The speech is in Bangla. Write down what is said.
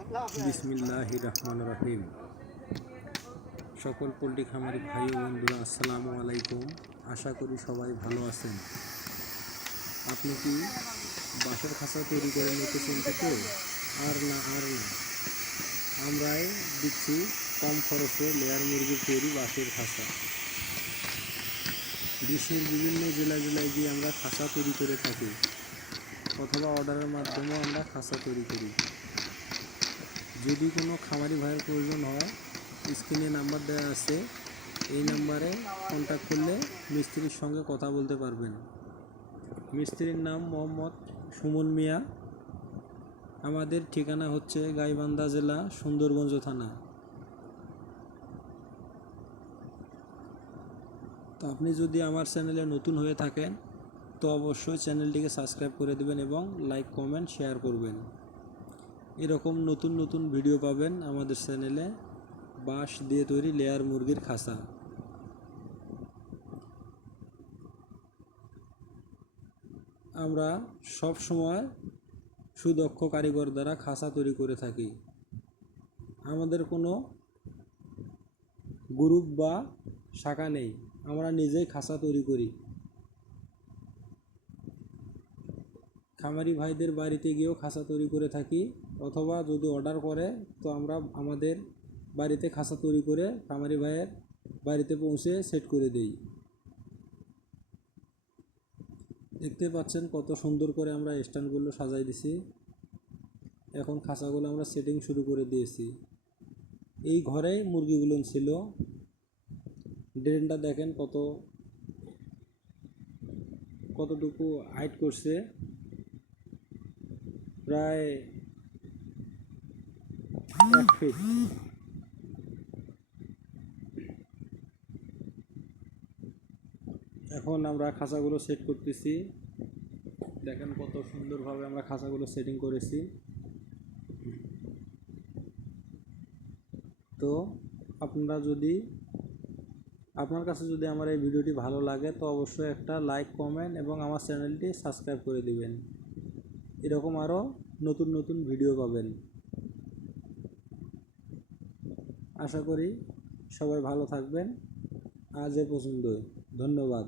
বিসমিল্লাহির রহমানির রহিম। সকল পোল্ট্রি খামারি ভাই ও বন্ধুরা, আসসালামু আলাইকুম। আশা করি সবাই ভালো আছেন। আপনি কি বাঁশের খাঁচা তৈরি করে নিতে চিন্তিত? আর না, আমরাই দিচ্ছি কম খরচে লেয়ার মুরগির তৈরি বাঁশের খাঁচা। দেশের বিভিন্ন জেলায় গিয়ে আমরা খাঁচা তৈরি করে থাকি, অথবা অর্ডারের মাধ্যমেও আমরা খাঁচা তৈরি করি। যদি কোনো খামারি ভাইয়ের প্রয়োজন হয়, স্ক্রিনে নাম্বার দেওয়া আছে, এই নাম্বারে কন্ট্যাক্ট করলে মিস্ত্রির সঙ্গে কথা বলতে পারবেন। মিস্ত্রির নাম মোহাম্মদ সুমন মিয়া। আমাদের ঠিকানা হচ্ছে গাইবান্ধা জেলা, সুন্দরগঞ্জ থানা। তো আপনি যদি আমার চ্যানেলে নতুন হয়ে থাকেন তো অবশ্যই চ্যানেলটিকে সাবস্ক্রাইব করে দেবেন এবং লাইক, কমেন্ট, শেয়ার করবেন। এরকম নতুন ভিডিও পাবেন আমাদের চ্যানেলে। বাঁশ দিয়ে তৈরি লেয়ার মুরগির খাঁচা। আমরা সব সময় সুদক্ষ কারিগর দ্বারা খাঁচা তৈরি করে থাকি। আমাদের কোনো গ্রুপ বা শাখা নেই, আমরা নিজেই খাঁচা তৈরি করি। খামারি ভাইদের বাড়িতে গিয়েও খাঁচা তৈরি করে থাকি, অথবা যদি অর্ডার করে তো আমরা আমাদের বাড়িতে খাঁচা তৈরি করে খামারি ভাইয়ের বাড়িতে পৌঁছে সেট করে দেই। দেখতে পাচ্ছেন কত সুন্দর করে আমরা স্ট্যান্ডগুলো সাজাই দিছি। এখন খাঁচাগুলো আমরা সেটিং শুরু করে দিয়েছি। এই ঘরে মুরগিগুলো ছিল। ড্রেনটা দেখেন কতটুকু হাইট করছে, প্রায় 1 ফিট। এখন আমরা খাঁচাগুলো সেট করতেছি। দেখেন কত সুন্দরভাবে আমরা খাঁচাগুলো সেটিং করেছি। তো আপনার কাছে যদি আমার এই ভিডিওটি ভালো লাগে তো অবশ্যই একটা লাইক, কমেন্ট এবং আমার চ্যানেলটি সাবস্ক্রাইব করে দিবেন। এরকম আরও নতুন ভিডিও পাবেন। আশা করি সবাই ভালো থাকবেন। আজ এ পর্যন্তই। ধন্যবাদ।